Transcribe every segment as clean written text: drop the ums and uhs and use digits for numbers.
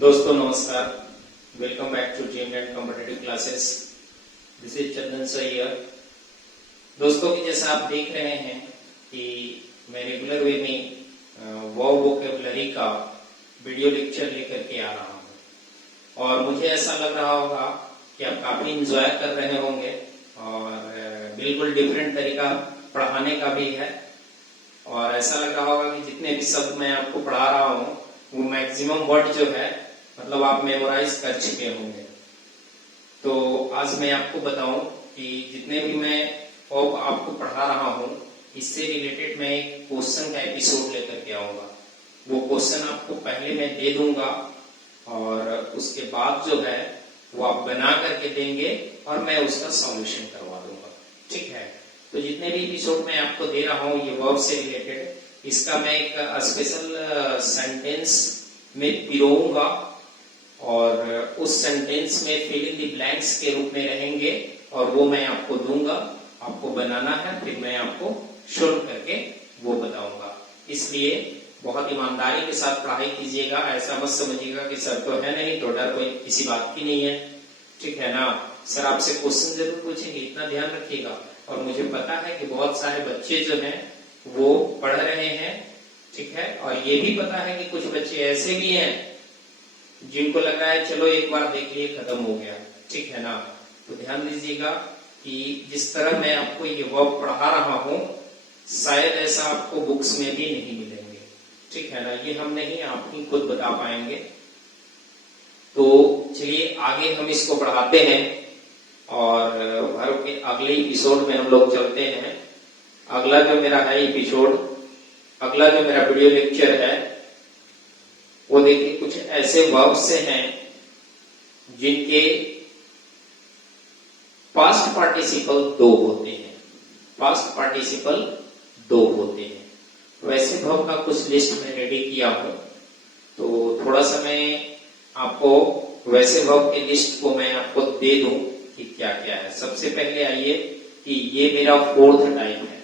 दोस्तों नमस्कार, welcome back to Dreamland competitive classes. This is Chandan Sayar. दोस्तों की जैसा आप देख रहे हैं कि मैं रेगुलर वे में वोकैबुलरी का वीडियो लेक्चर लेकर के आ रहा हूं और मुझे ऐसा लग रहा होगा कि आप काफी इंजॉय कर रहे होंगे और बिल्कुल डिफरेंट तरीका पढ़ाने का भी है और ऐसा लग रहा होगा कि जितने भी शब्द मैं आपको पढ़ा रहा हूं वो मैक्सिमम वर्ड जो है मतलब आप मेमोराइज कर चुके होंगे। तो आज मैं आपको बताऊं कि जितने भी मैं आपको पढ़ा रहा हूं इससे रिलेटेड मैं एक क्वेश्चन का एपिसोड लेकर के आऊंगा। वो क्वेश्चन आपको पहले मैं दे दूंगा और उसके बाद जो है वो आप बना करके देंगे और मैं उसका सॉल्यूशन करवा दूंगा। ठीक है, तो जितने भी एपिसोड मैं आपको दे रहा हूं ये वर्ब से रिलेटेड, इसका मैं एक स्पेशल सेंटेंस में पिरोऊंगा और उस सेंटेंस में फिल इन द ब्लैंक्स के रूप में रहेंगे और वो मैं आपको दूंगा, आपको बनाना है, फिर मैं आपको शुरू करके वो बताऊंगा। इसलिए बहुत ईमानदारी के साथ पढ़ाई कीजिएगा, ऐसा मत समझिएगा कि सर तो है नहीं तो डर कोई किसी बात की नहीं है। ठीक है ना, सर आपसे क्वेश्चन जरूर पूछेंगे, इतना ध्यान रखिएगा। और मुझे पता है कि बहुत सारे बच्चे जो हैं वो पढ़ रहे हैं, ठीक है, और ये भी पता है कि कुछ बच्चे ऐसे भी हैं जिनको लग रहा है चलो एक बार देख लिए खत्म हो गया। ठीक है ना, तो ध्यान दीजिएगा कि जिस तरह मैं आपको ये वर्ब पढ़ा रहा हूं शायद ऐसा आपको बुक्स में भी नहीं मिलेंगे। ठीक है ना, ये हम नहीं आप ही खुद बता पाएंगे। तो चलिए आगे हम इसको बढ़ाते हैं और वर्ब के अगले एपिसोड में हम लोग चलते हैं। अगला जो मेरा है एपिसोड, अगला जो मेरा वीडियो लेक्चर है वो देखिए कुछ ऐसे वर्ब से हैं जिनके पास्ट पार्टिसिपल दो होते हैं। पास्ट पार्टिसिपल दो होते हैं। वैसे वर्ब का कुछ लिस्ट में रेडी किया हूं, तो थोड़ा सा मैं आपको वैसे वर्ब की लिस्ट को मैं आपको दे दूं कि क्या क्या है। सबसे पहले आइए कि ये मेरा फोर्थ टाइप है,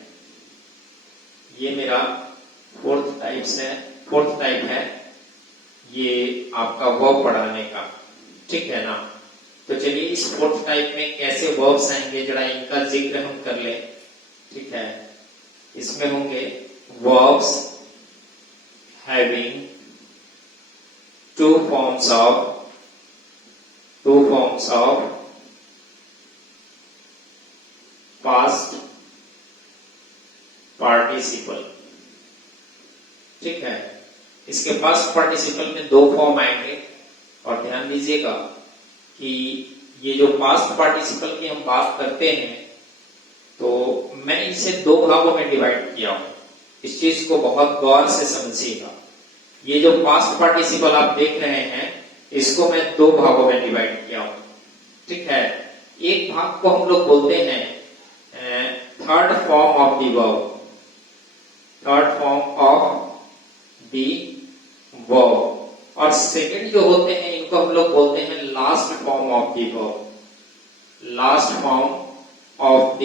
ये मेरा फोर्थ टाइप है ये आपका वर्ब पढ़ाने का। ठीक है ना, तो चलिए इस फोर्थ टाइप में कैसे वर्ब्स आएंगे जरा इनका जिक्र हम कर ले। ठीक है, इसमें होंगे verbs having two forms of past participle. ठीक है, इसके पास्ट पार्टिसिपल में दो फॉर्म आएंगे और ध्यान दीजिएगा कि ये जो पास्ट पार्टिसिपल की हम बात करते हैं तो मैं इसे दो भागों में डिवाइड किया हूं। इस चीज को बहुत गौर से समझिएगा। ये जो पास्ट पार्टिसिपल आप देख रहे हैं इसको मैं दो भागों में डिवाइड किया हूं। ठीक है, एक भाग को हम लोग बोलते हैं third form of the verb, third form of the verb, और सेकंड जो होते हैं इनको हम लोग बोलते हैं last form of the verb, last form of the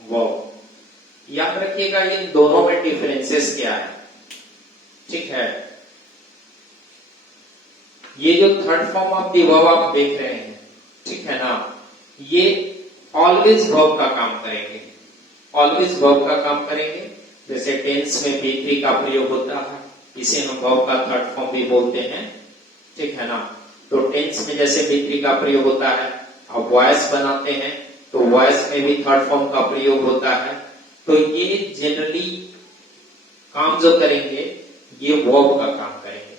verb. याद रखिएगा इन दोनों में डिफरेंसेस क्या है। ठीक है, ये जो third form of the verb आप देख रहे हैं, ठीक है ना, ये ऑलवेज वर्ब का काम करेंगे, ऑलवेज वर्ब का काम करेंगे। जैसे टेंस में बी थ्री का प्रयोग होता है, इसे हम वर्ब का थर्ड फॉर्म भी बोलते हैं। ठीक है ना, तो टेंस में जैसे बी थ्री का प्रयोग होता है, अब वॉइस बनाते हैं तो वॉइस में भी थर्ड फॉर्म का प्रयोग होता है। तो ये जनरली काम जो करेंगे ये वर्ब का काम करेंगे,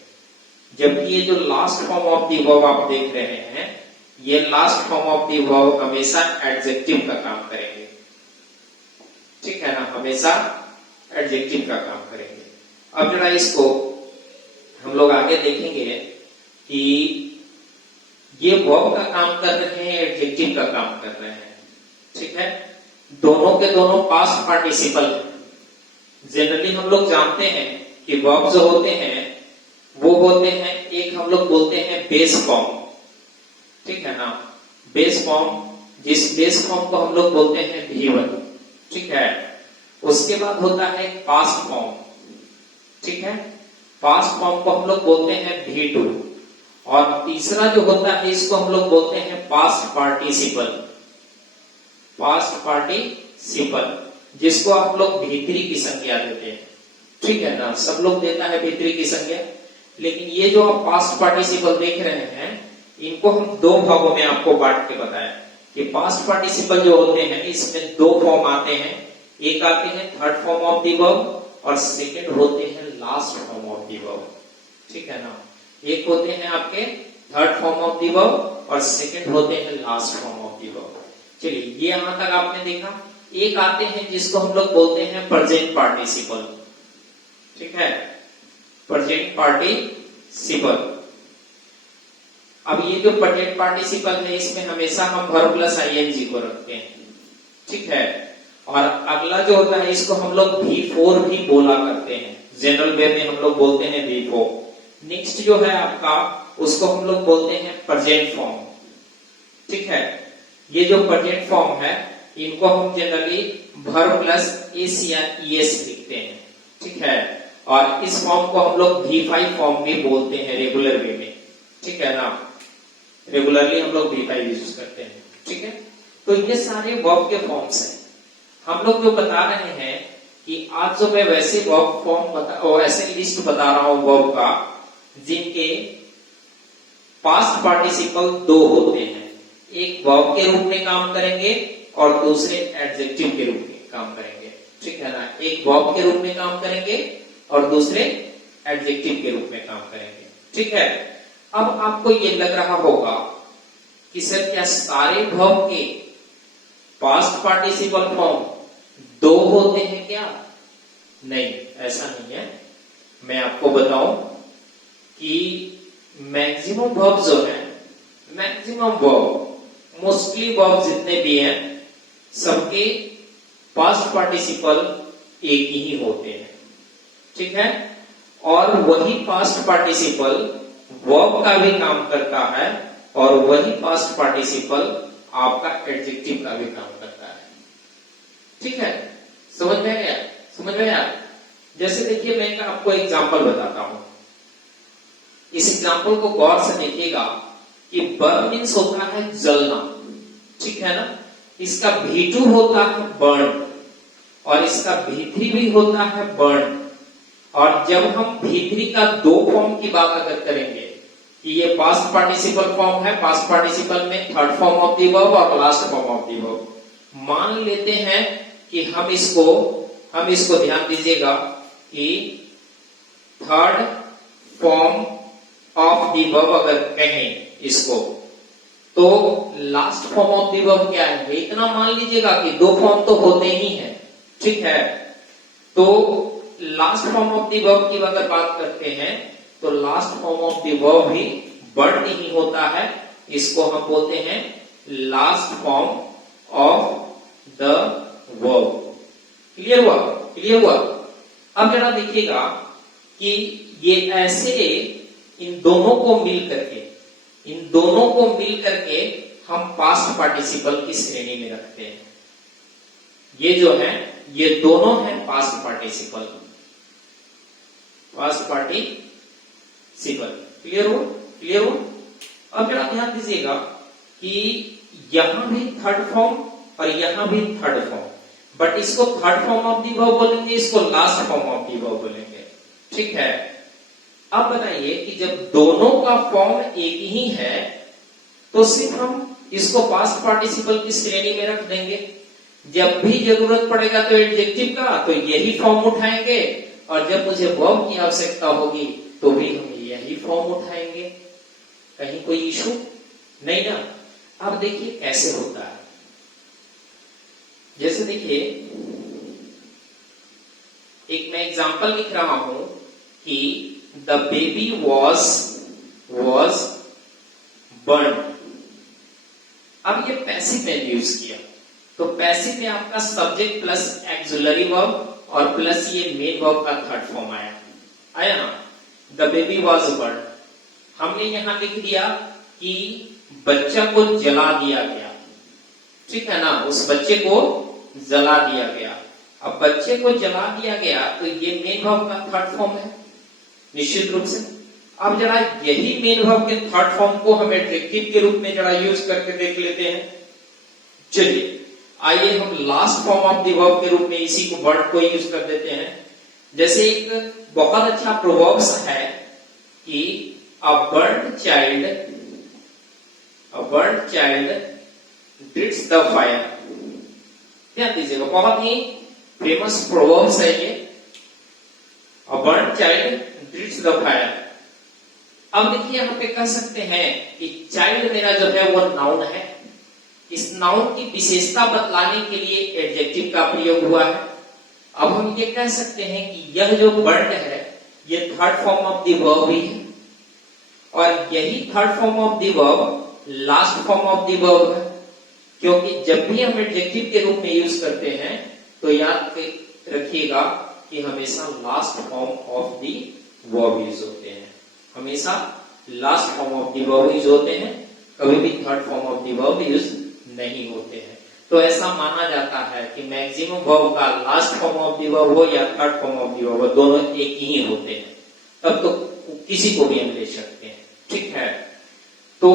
जबकि ये जो last form of the verb आप देख रहे हैं ये last form of the verb हमेशा एडजेक्टिव का काम करेंगे। ठीक है ना, हमेशा एडजेक्टिव का काम करेंगे। अब जरा इसको हम लोग आगे देखेंगे कि ये वर्ब का काम कर रहे हैं, एडजेक्टिव का काम कर रहे हैं। ठीक है, दोनों के दोनों पास्ट पार्टिसिपल हैं। जनरली हम लोग जानते हैं कि वर्ब जो होते हैं वो होते हैं, एक हम लोग बोलते हैं बेस फॉर्म। ठीक है ना, बेस फॉर्म, जिस बेस फॉर्म को हम लोग बोलते हैं V1। ठीक है, उसके बाद होता है पास्ट फॉर्म। ठीक है, पास्ट फॉर्म को हम लोग बोलते हैं V2 और तीसरा जो होता है इसको हम लोग बोलते हैं पास्ट पार्टिसिपल, पास्ट पार्टिसिपल, जिसको आप लोग भीतरी की संज्ञा देते हैं, ठीक है ना, सब लोग देता है भीतरी की संज्ञा। लेकिन ये जो आप पास्ट पार्टिसिपल देख रहे हैं, इनको हम दो भागों में आपको बांट के बताया कि पास्ट पार्टिसिपल जो होते हैं इसमें दो फॉर्म आते हैं, एक आते हैं third form of the verb और सेकंड होते हैं last form of the verb, ठीक है ना। एक होते हैं आपके third form of the verb और सेकंड होते हैं last form of the verb. चलिए ये यहां तक आपने देखा। एक आते हैं जिसको हम लोग बोलते हैं प्रेजेंट पार्टिसिपल, ठीक है, प्रेजेंट पार्टिसिपल। अब ये जो प्रेजेंट पार्टिसिपल है इसमें हमेशा हम वर्ब प्लस आईएनजी को रखते हैं, ठीक है। और अगला जो होता है इसको हम लोग V4 भी बोला करते हैं, जनरल वे में हम लोग बोलते हैं V4। नेक्स्ट जो है आपका उसको हम लोग बोलते हैं प्रेजेंट फॉर्म, ठीक है। ये जो प्रेजेंट फॉर्म है इनको हम जनरली वर्ब प्लस एस या ईएस लिखते हैं, ठीक है। और इस फॉर्म को हम लोग V5 फॉर्म भी बोलते हैं रेगुलर वे में, ठीक है ना, रेगुलरली हम लोग V5 यूज करते हैं, ठीक है। तो ये सारे वर्ब के फॉर्म्स हैं। हम लोग जो बता रहे हैं कि आज जो मैं वैसे वर्ब फॉर्म ऐसे लिस्ट बता रहा हूं वर्ब का जिनके पास्ट पार्टिसिपल दो होते हैं, एक वर्ब के रूप में काम करेंगे और दूसरे एडजेक्टिव के रूप में काम करेंगे, ठीक है ना। एक वर्ब के रूप में काम करेंगे और दूसरे एडजेक्टिव के रूप में काम करेंगे, ठीक है। अब आपको ये लग रहा होगा कि सर क्या सारे वर्ब के पास्ट पार्टिसिपल फॉर्म दो होते हैं क्या? नहीं, ऐसा नहीं है। मैं आपको बताऊं कि मैक्सिमम वर्ब जो है, मैक्सिमम वर्ब, मोस्टली वर्ब जितने भी हैं सबके पास्ट पार्टिसिपल एक ही होते हैं, ठीक है। और वही पास्ट पार्टिसिपल वर्ब का भी काम करता है और वही पास्ट पार्टिसिपल आपका एडजेक्टिव का भी काम करता है, ठीक है। समझ में आया? समझ में आया? जैसे देखिए मैं आपको एग्जांपल बताता हूं। इस एग्जांपल को गौर से देखिएगा कि बर्न मीन्स होता है जलना, ठीक है ना। इसका V2 होता है बर्न और इसका V3 भी होता है बर्न। और जब हम V3 का दो फॉर्म की बात अगर करेंगे कि ये पास्ट पार्टिसिपल फॉर्म है, पास्ट पार्टिसिपल में third form of the verb और last form of the verb, मान लेते हैं कि हम इसको ध्यान दीजिएगा कि third form of the verb अगर कहें इसको, तो last form of the verb क्या है, इतना मान लीजिएगा कि दो फॉर्म तो होते ही हैं, ठीक है। तो last form of the verb की अगर बात करते हैं तो last form of the verb भी बर्न ही होता है, इसको हम बोलते हैं last form of the verb. Clear हुआ? क्लियर हुआ? अब जरा देखिएगा कि ये ऐसे इन दोनों को मिल करके हम पास्ट पार्टिसिपल की श्रेणी में रखते हैं। ये जो है ये दोनों हैं past participle, past participle. Clear हो? क्लियर हो? अब जरा ध्यान दीजिएगा कि यहां भी थर्ड फॉर्म और यहां भी थर्ड फॉर्म, बट इसको third form of the verb बोलेंगे, इसको last form of the verb बोलेंगे, ठीक है। अब बताइए कि जब दोनों का फॉर्म एक ही है तो सिर्फ हम इसको पास्ट पार्टिसिपल की श्रेणी में रख देंगे। जब भी जरूरत पड़ेगा तो एडजेक्टिव का तो यही फॉर्म उठाएंगे और जब मुझे वर्ब की आवश्यकता होगी तो भी हम यही फॉर्म उठाएंगे। कहीं कोई इशू नहीं ना। अब देखिए कैसे होता है। जैसे देखिए एक मैं एग्जांपल लिख रहा हूं कि द बेबी was burned। अब ये पैसिव मैंने यूज किया, तो पैसिव में आपका सब्जेक्ट प्लस एक्सुलरी वर्ब और प्लस ये मेन वर्ब का थर्ड फॉर्म आया ना। द बेबी वॉज बर्न, हमने यहां लिख दिया कि बच्चा को जला दिया गया, ठीक है ना, उस बच्चे को जला दिया गया। अब बच्चे को जला दिया गया तो ये मेन वर्ब का थर्ड फॉर्म है निश्चित रूप से। अब जरा यही मेन वर्ब के थर्ड फॉर्म को हम एडजेक्टिव के रूप में जरा यूज करके देख लेते हैं। चलिए आइए हम last form of the verb के रूप में इसी को वर्ड को यूज कर देते हैं। जैसे एक बहुत अच्छा प्रोवर्ब्स है कि अ बर्न्ड चाइल्ड ड्रिट्स द फायर। ध्यान दीजिएगा, बहुत ही फेमस प्रोवर्ब्स है ये, अ बर्न्ड चाइल्ड ड्रिट्स द फायर। अब देखिए यहां पे कह सकते हैं कि चाइल्ड मेरा जो है वो नाउन है, इस नाउन की विशेषता बतलाने के लिए एडजेक्टिव का प्रयोग हुआ है। अब हम ये कह सकते हैं कि यह जो बर्न्ड है ये third form of the verb ही है, और यही third form of the verb last form of the verb है, क्योंकि जब भी हम एडजेक्टिव के रूप में यूज करते हैं तो याद रखिएगा कि हमेशा last form of the verb use होते हैं, हमेशा last form of the verb use होते हैं, कभी भी third form of the verb use नहीं होते हैं। तो ऐसा माना जाता है कि मैक्सिमम वर्ब का last form of the verb हो या third form of the verb, दोनों एक ही होते हैं, तब तो किसी को भी हम ले सकते हैं। ठीक है, तो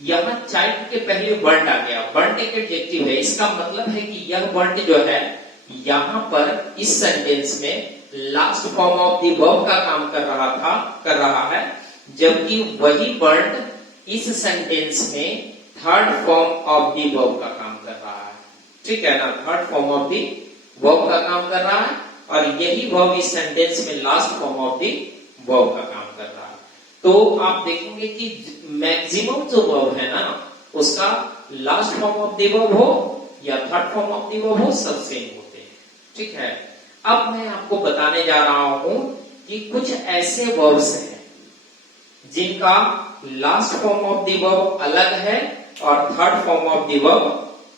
यहां चाइल्ड के पहले बर्न्ड आ गया। बर्न्ड एक एडजेक्टिव है, इसका मतलब है कि यह बर्न्ड जो है यहां पर इस सेंटेंस में last form of the verb का काम कर रहा है, जबकि वही बर्न्ड इस सेंटेंस में third form of the verb का काम कर रहा है। ठीक है ना, third form of the verb का काम कर रहा है, और यही वर्ब इस सेंटेंस में last form of the verb का काम कर रहा है। तो आप देखेंगे कि मैक्सिमम जो वर्ब है ना, उसका last form of the verb हो या third form of the verb हो, सब सेम होते हैं। ठीक है, अब मैं आपको बताने जा रहा हूं कि कुछ ऐसे वर्ब्स हैं जिनका last form of the verb अलग है और third form of the verb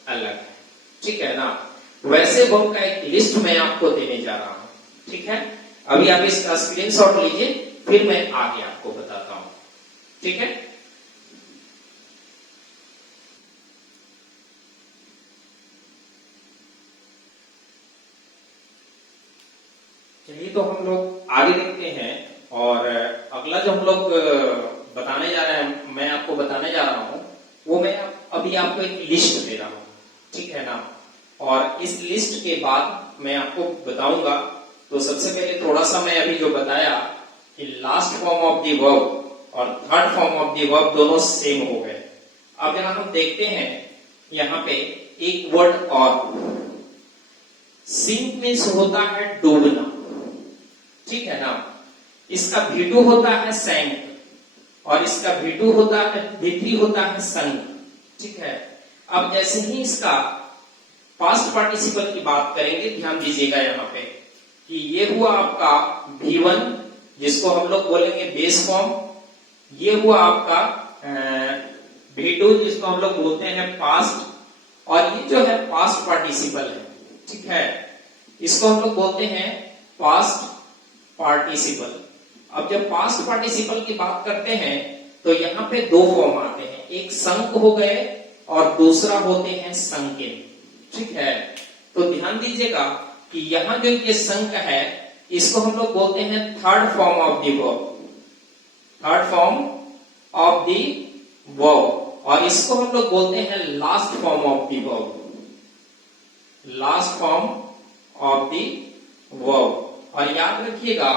अलग है। ठीक है ना, वैसे वर्ब का एक लिस्ट मैं आपको देने जा रहा हूं। ठीक है, अभी आप इसका स्क्रीनशॉट लीजिए, फिर मैं आगे आपको बताता हूं। ठीक है, चलिए तो हम लोग आगे देखते हैं, और अगला जो हम लोग बताने जा रहे हैं, मैं आपको बताने जा रहा हूं, वो मैं अभी आपको एक लिस्ट दे रहा हूं। ठीक है ना, और इस लिस्ट के बाद मैं आपको बताऊंगा। तो सबसे पहले थोड़ा सा मैं अभी जो बताया कि last form of the verb और third form of the verb same सेम हो गए। अब यहां हम देखते हैं, यहां पे एक वर्ड और, सिंक मीन्स होता है डूबना। ठीक है ना, इसका V2 होता है सैंक, और इसका V2 होता है, V3 होता है संक। ठीक है, अब जैसे ही इसका पास्ट पार्टिसिपल की बात करेंगे, ध्यान दीजिएगा यहाँ पे कि ये हुआ आपका V1, जिसको हम लोग बोलेंगे बेस फॉर्म, ये हुआ आपका V2, जिसको हम लोग बोलते हैं पास्ट, और ये जो है पास्ट पार्टिसिपल है। ठीक है, इसको हम लोग बोलते हैं पास्ट पार्टिसिपल। अब जब पास्ट पार्टिसिपल की बात करते हैं तो यहाँ पे दो फॉर्म आते हैं, एक संक हो गए और दूसरा होते हैं संकिन। ठीक है, तो ध्यान दीजिएगा कि यहाँ जो ये संक है, इसको हम लोग बोलते हैं third form of the verb, third form of the verb, और इसको हम लोग बोलते हैं last form of the verb, last form of the verb. और याद रखिएगा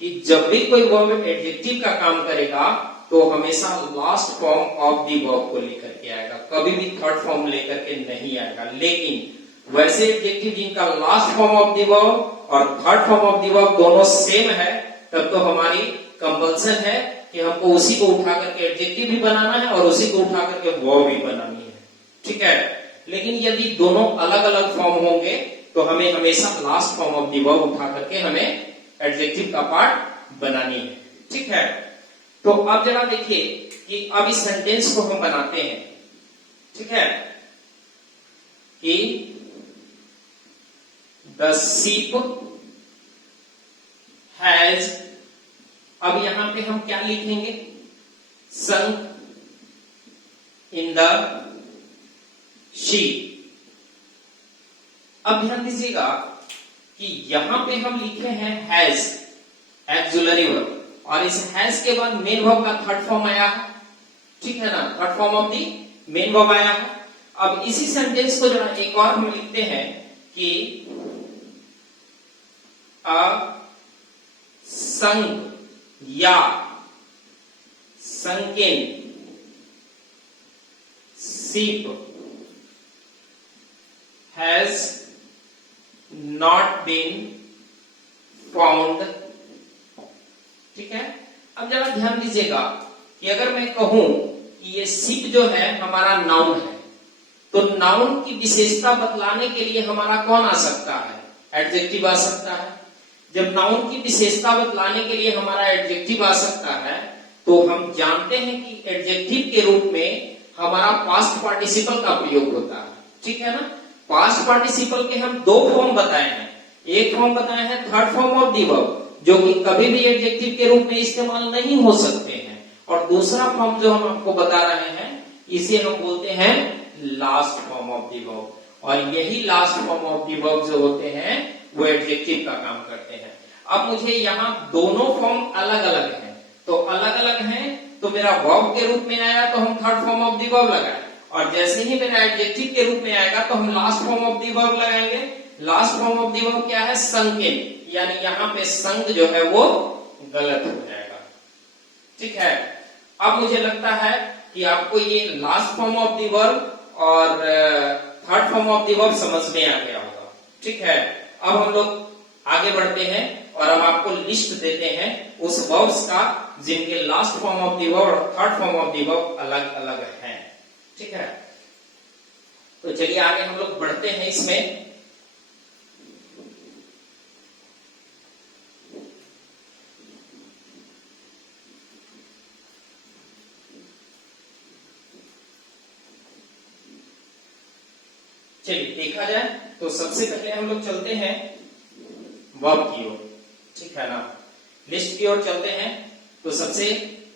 कि जब भी कोई वर्ब एडजेक्टिव का काम करेगा तो हमेशा last form of the verb को लेकर के आएगा, कभी भी थर्ड फॉर्म लेकर के नहीं आएगा। लेकिन वैसे एडजेक्टिव जिनका last form of the verb और third form of the verb same सेम है, तब तो हमारी कंपल्सन है कि हमको उसी को उठा करके एडजेक्टिव भी बनाना है और उसी को उठा करके वर्ब भी बनानी है। ठीक है, लेकिन यदि दोनों अलग अलग फॉर्म होंगे तो हमें हमेशा last form of the verb उठा करके हमें एडजेक्टिव का पार्ट बनानी है। ठीक है, तो अब जरा देखिए कि अब इस सेंटेंस को हम बनाते हैं। ठीक है, कि द शीप हैज, अब यहां पे हम क्या लिखेंगे, संक इन द शी। अब ध्यान दीजिएगा कि यहां पे हम लिखे हैं हैज, एक्सुलरी वर्ब, और इस हैज के बाद मेन वर्ब का थर्ड फॉर्म आया है, ठीक है ना, third form of the main verb आया है। अब इसी सेंटेंस को जरा एक और हम लिखते हैं कि अ संक या sunken sheep has not been found, ठीक है। अब जरा ध्यान दीजिएगा कि अगर मैं कहूं कि ये sheep जो है हमारा नाउन है, तो नाउन की विशेषता बतलाने के लिए हमारा कौन आ सकता है, एडजेक्टिव आ सकता है। जब नाउन की विशेषता बतलाने के लिए हमारा एडजेक्टिव आ सकता है, तो हम जानते हैं कि एडजेक्टिव के रूप में हमारा पास्ट पार्टिसिपल का प्रयोग होता है, ठीक है ना। पास्ट पार्टिसिपल के हम दो फॉर्म बताए हैं, एक फॉर्म बताए हैं third form of the verb, जो कि कभी भी एडजेक्टिव के रूप में इस्तेमाल नहीं हो सकते हैं, और दूसरा फॉर्म जो हम आपको बता रहे हैं इसे हम बोलते हैं last form of the verb, और यही last form of the verb जो होते हैं वो एडजेक्टिव का काम करते हैं। अब मुझे यहाँ दोनों फॉर्म अलग अलग है, तो अलग अलग हैं, तो मेरा वर्ब के रूप में आया तो हम third form of the verb लगाए, और जैसे ही मेरा एडजेक्टिव के रूप में आएगा तो हम last form of the verb लगाएंगे। Last form of the verb क्या है, संकेन, यानी यहाँ पे संग जो है वो गलत हो जाएगा, ठीक है। अब मुझे लगता है कि आपको ये last form of the verb और third form of the verb समझ में आ गया होगा, ठीक है। अब हम लोग आगे बढ़ते हैं और अब आपको लिस्ट देते हैं उस वर्ब्स का जिनके last form of the verb और third form of the verb अलग अलग हैं, ठीक है। तो चलिए आगे हम लोग बढ़ते हैं इसमें। चलिए देखा जाए तो सबसे पहले हम लोग चलते हैं वर्ब की ओर, ठीक है ना, लिस्ट की ओर चलते हैं। तो सबसे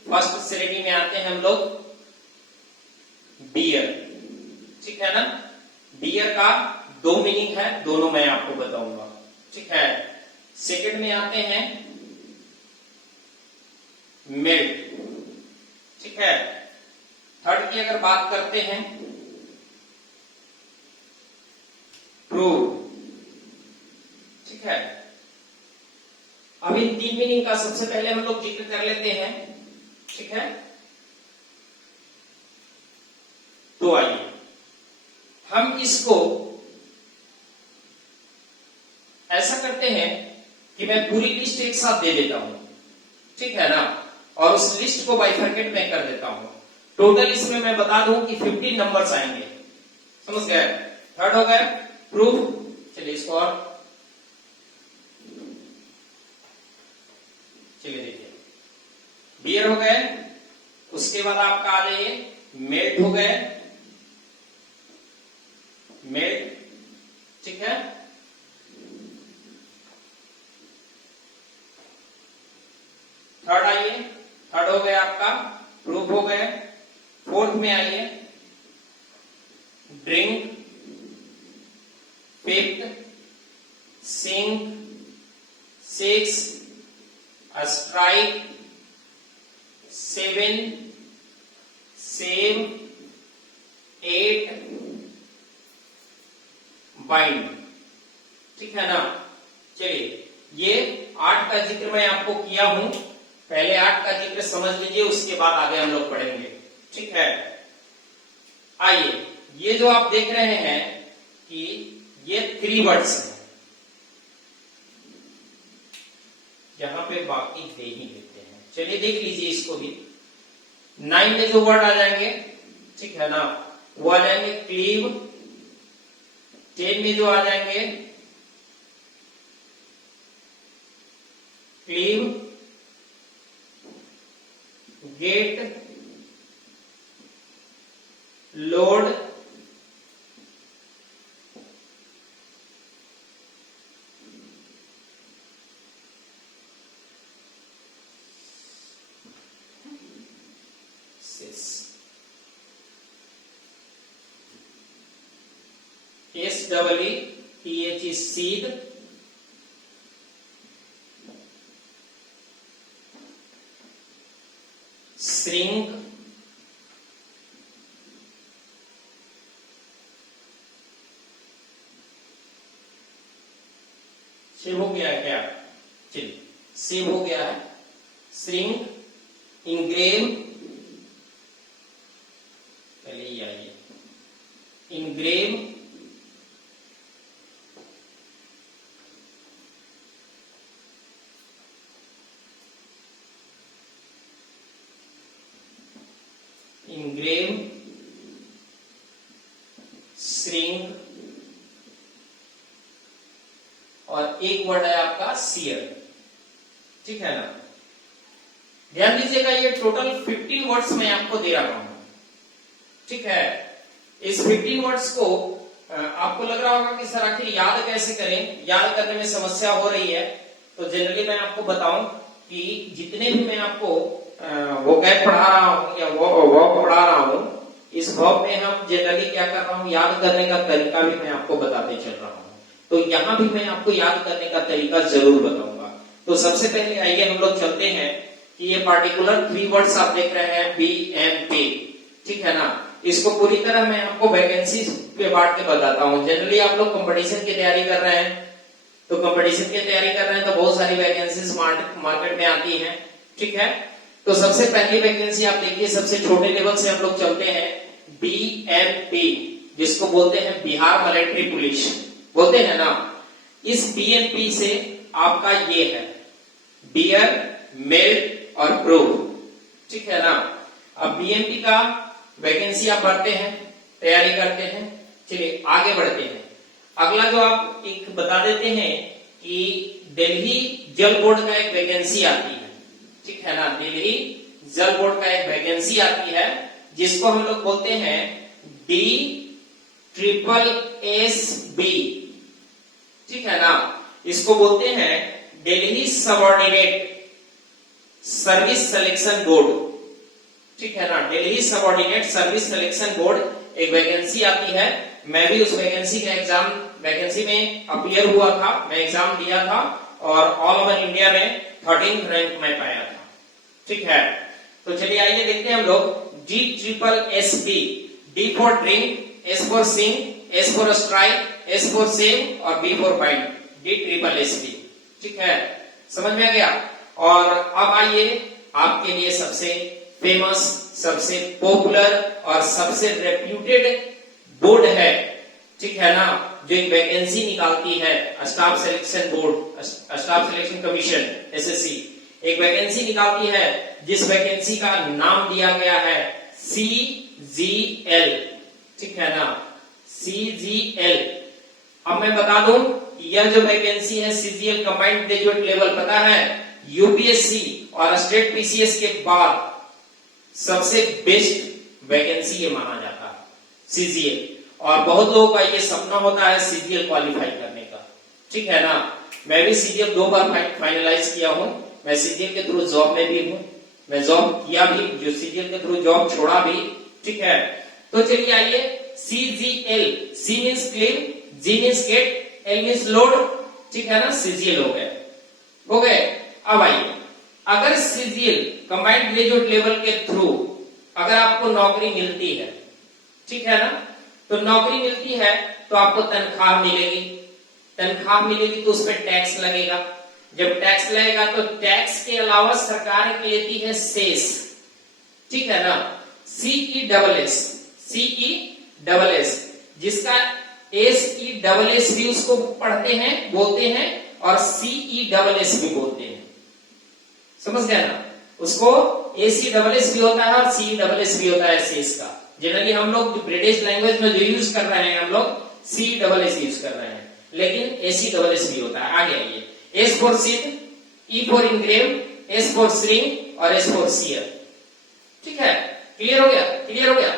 फर्स्ट श्रेणी में आते हैं हम लोग बियर, ठीक है ना। बियर का दो मीनिंग है, दोनों मैं आपको बताऊंगा, ठीक है। सेकंड में आते हैं मिल्क, ठीक है। थर्ड की अगर बात करते हैं प्रूव, ठीक है। अब इन तीन मीनिंग का सबसे पहले हम लोग जिक्र कर लेते हैं, ठीक है। तो आइए हम इसको ऐसा करते हैं कि मैं पूरी लिस्ट एक साथ दे देता हूं, ठीक है ना, और उस लिस्ट को बाइफरकेट में कर देता हूं। टोटल इसमें मैं बता दूं कि 50 नंबर्स आएंगे, समझ गए। थर्ड हो गए प्रूफ, चलिए इसको और चलिए देखिए, बियर हो गए, उसके बाद आपका आ जाइए मेल्ट हो गए, मेल्ट, ठीक है। थर्ड आइए, थर्ड हो गया आपका प्रूफ हो गए। फोर्थ में आइए drink, fifth sink, six strike, seven save, eight bind, ठीक है ना। चलिए ये 8 का जिक्र मैं आपको किया हूं, पहले 8 का जिक्र समझ लीजिए, उसके बाद आगे हम लोग पढ़ेंगे, ठीक है। आइए ये जो आप देख रहे हैं कि ये 3 वर्ड्स हैं, यहां पे बाकी दे ही देते हैं। चलिए देख लीजिए इसको भी। 9 में जो वर्ड आ जाएंगे, ठीक है ना, वो आ जाएंगे क्लीव। 10 में जो आ जाएंगे cleave, get, load, SEETH, seed, save हो गया है क्या? चलिए, सेव हो गया है। श्रिंक, इंग्रेव, पहले ये आइए, इंग्रेव, इंग्रेव, श्रिंक, और एक वर्ड है आपका सियर। ठीक है ना? ध्यान दीजिएगा, ये टोटल 15 वर्ड्स मैं आपको दे रहा हूं। ठीक है, इस 15 वर्ड्स को आपको लग रहा होगा कि सर आखिर याद कैसे करें, याद करने में समस्या हो रही है। तो जनरली मैं आपको बताऊं कि जितने भी मैं आपको वोकैब पढ़ा रहा हूं या वर्ब पढ़ा रहा हूं, इस वर्ब में हम जनरली क्या कर रहा हूं, याद करने का तरीका भी मैं आपको बताते चल रहा हूं। तो यहां भी मैं आपको याद करने का तरीका जरूर बताऊंगा। तो सबसे पहले आइए हम लोग चलते हैं कि ये पार्टिकुलर 3 वर्ड्स आप देख रहे हैं, बी एंड पे। ठीक है ना? इसको पूरी तरह मैं आपको वैकेंसी पे बांट के बताता हूं। जनरली आप लोग कंपटीशन की तैयारी कर रहे हैं, तो कंपटीशन की तैयारी कर रहे हैं तो बहुत सारी वैकेंसीज मार्केट में आती हैं। ठीक है, तो सबसे पहली वैकेंसी आप देखिए, सबसे छोटे लेवल से हम लोग चलते हैं, बीएमपी, जिसको बोलते हैं बिहार मिलिट्री पुलिस, बोलते हैं ना। इस बीएमपी से आपका ये है बियर, मेल्ट और प्रूव। ठीक है ना? अब बीएमपी का वैकेंसी आप भरते हैं, तैयारी करते हैं। चलिए आगे बढ़ते हैं। अगला जो आप एक बता देते हैं कि दिल्ली जल बोर्ड का एक वैकेंसी आती है। ठीक है ना? दिल्ली जल बोर्ड का एक वैकेंसी आती है, जिसको हम लोग बोलते हैं DSSB। ठीक है ना? इसको बोलते हैं Delhi subordinate service selection board. ठीक है ना? Delhi subordinate service selection board एक वैकेंसी आती है। मैं भी उस वैकेंसी में अपीयर हुआ था, मैं एग्जाम दिया था और ऑल ओवर इंडिया में 13th रैंक में पाया था। ठीक है, तो चलिए आइए देखते हैं हम लोग DSSB। D for drink, S for sing, S for strike, S for save और B फॉर बाइट, DSSB। ठीक है, समझ में आ गया? और अब आइए आपके लिए सबसे फेमस, सबसे पॉपुलर और सबसे रेप्यूटेड बोर्ड है। ठीक है ना? जो एक वैकेंसी निकालती है, staff selection board, staff selection commission, SSC एक वैकेंसी निकालती है, जिस वैकेंसी का नाम दिया गया है CGL। ठीक है ना? CGL। अब मैं बता दूं, यह जो वैकेंसी है CGL कंबाइंड ग्रेजुएट लेवल, पता है यूपीएससी और स्टेट पीसीएस के बाद सबसे बेस्ट वैकेंसी ये माना जाता है CGL। और बहुत लोगों का ये सपना होता है CGL क्वालिफाई करने का। ठीक है ना? मैं भी CGL 2 बार फाइनलाइज किया हूं। मैं CGL के थ्रू जॉब में भी हूं, मैं जॉब किया भी, जो CGL के थ्रू जॉब छोड़ा भी। ठीक है, तो चलिए आइए CGL। C means clean, G means get, L means load. ठीक है ना? CGL हो गए, हो गए। अब आइए, अगर CGL कंबाइंड ग्रेजुएट लेवल के थ्रू अगर आपको नौकरी मिलती है, ठीक है ना, तो नौकरी मिलती है तो आपको तनख्वाह मिलेगी। तनख्वाह मिलेगी तो उस पर टैक्स लगेगा। जब टैक्स लगेगा तो टैक्स के अलावा सरकार लेती है सेस। ठीक है ना? CESS, CESS, जिसका SESS भी उसको पढ़ते हैं, बोलते हैं, और CESS भी बोलते हैं। समझ गया ना? उसको ACSS भी होता है और CESS भी होता है सेस का। जनरली हम लोग ब्रिटिश लैंग्वेज में जो यूज कर रहे हैं, हम लोग CESS यूज कर रहे हैं, लेकिन ACSS भी होता है। आगे आइए, S for seethe, E for engrave, S for shrink और S फॉर सियर। ठीक है, क्लियर हो गया? क्लियर हो गया?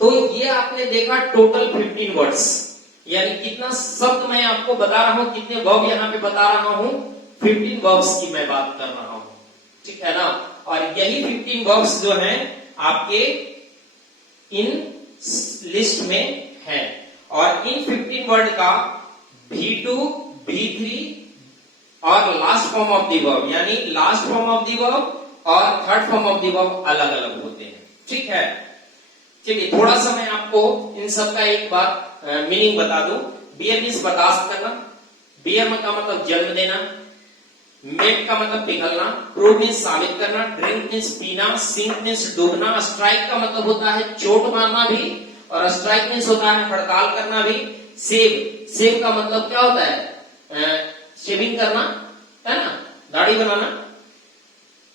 तो ये आपने देखा टोटल 15 वर्ड्स, यानी कितना शब्द मैं आपको बता रहा हूं, कितने वर्ब यहां पे बता रहा हूं, 15 वर्ब्स की मैं बात कर रहा हूं। ठीक है ना? और यही 15 वर्ब्स जो हैं आपके इन लिस्ट में है। और इन 15 वर्ड का V2, V3 और last form of the verb, यानी last form of the verb और third form of the verb अलग अलग होते हैं। ठीक है, चलिए थोड़ा सा मैं आपको इन सब का एक बार मीनिंग बता दूं। बियर मीन्स बर्दाश्त करना, बियर का मतलब जन्म देना, मेट का मतलब पिघलना, प्रूव मीन्स साबित करना, ड्रिंक मीन्स पीना, सिंक मीन्स डूबना, स्ट्राइक का मतलब होता है चोट मारना भी, और स्ट्राइक मीन्स होता है हड़ताल करना भी। सेव, सेव का मतलब क्या होता है? शेविंग करना, है ना, दाढ़ी बनाना।